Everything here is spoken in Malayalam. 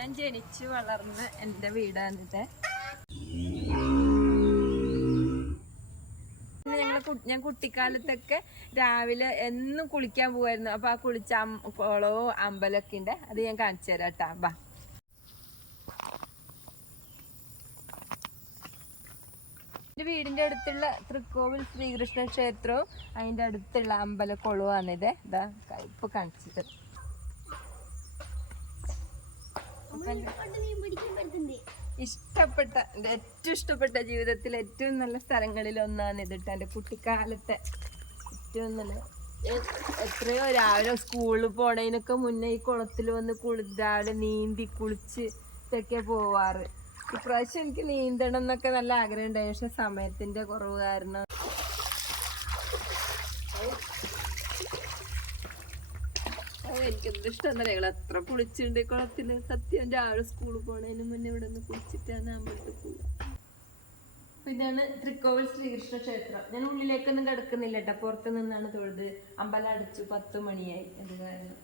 ഞാൻ ജനിച്ചു വളർന്ന് എൻ്റെ വീടാണിത്. ഞാൻ കുട്ടിക്കാലത്തൊക്കെ രാവിലെ എന്നും കുളിക്കാൻ പോവായിരുന്നു. അപ്പൊ ആ കുളിച്ച കുളവും അമ്പലമൊക്കെ ഉണ്ട്. അത് ഞാൻ കാണിച്ചു തരാം കേട്ടാ. ബാ, എൻ്റെ വീടിന്റെ അടുത്തുള്ള തൃക്കോവിൽ ശ്രീകൃഷ്ണ ക്ഷേത്രവും അതിന്റെ അടുത്തുള്ള അമ്പലക്കുളവുമാണിത്. ഇതാ ഇപ്പൊ കാണിച്ചത്. ഇഷ്ടപ്പെട്ട, ഏറ്റവും ഇഷ്ടപ്പെട്ട, ജീവിതത്തിൽ ഏറ്റവും നല്ല സ്ഥലങ്ങളിൽ ഒന്നാണ് ഇതിട്ട്. എൻ്റെ കുട്ടിക്കാലത്തെ ഏറ്റവും നല്ല, എത്രയോ രാവിലെ സ്കൂളിൽ പോണതിനൊക്കെ മുന്നേ ഈ കുളത്തിൽ വന്ന് രാവിലെ നീന്തി കുളിച്ച് ഇതൊക്കെ പോവാറ്. ഇപ്രാവശ്യം എനിക്ക് നീന്തണം എന്നൊക്കെ നല്ല ആഗ്രഹം ഉണ്ടായി. പക്ഷെ സമയത്തിന്റെ കുറവ് കാരണം എനിക്ക് എന്ത് ഇഷ്ടമെന്നറിയാം. ഞങ്ങൾ എത്ര കുളിച്ചിട്ടുണ്ട് കുളത്തില്. സത്യം രാവിലെ സ്കൂളിൽ പോണതിന് മുന്നേ ഇവിടെ നിന്ന് കുളിച്ചിട്ടാണ് അമ്പലത്തിൽ പോവുക. ഇതാണ് തൃക്കോവിൽ ശ്രീകൃഷ്ണ ക്ഷേത്രം. ഞാൻ ഉള്ളിലേക്കൊന്നും കിടക്കുന്നില്ല കേട്ടോ, പുറത്ത് നിന്നാണ് തൊഴുത്. അമ്പലം അടച്ചു, 10 മണിയായി. അത് കാരണം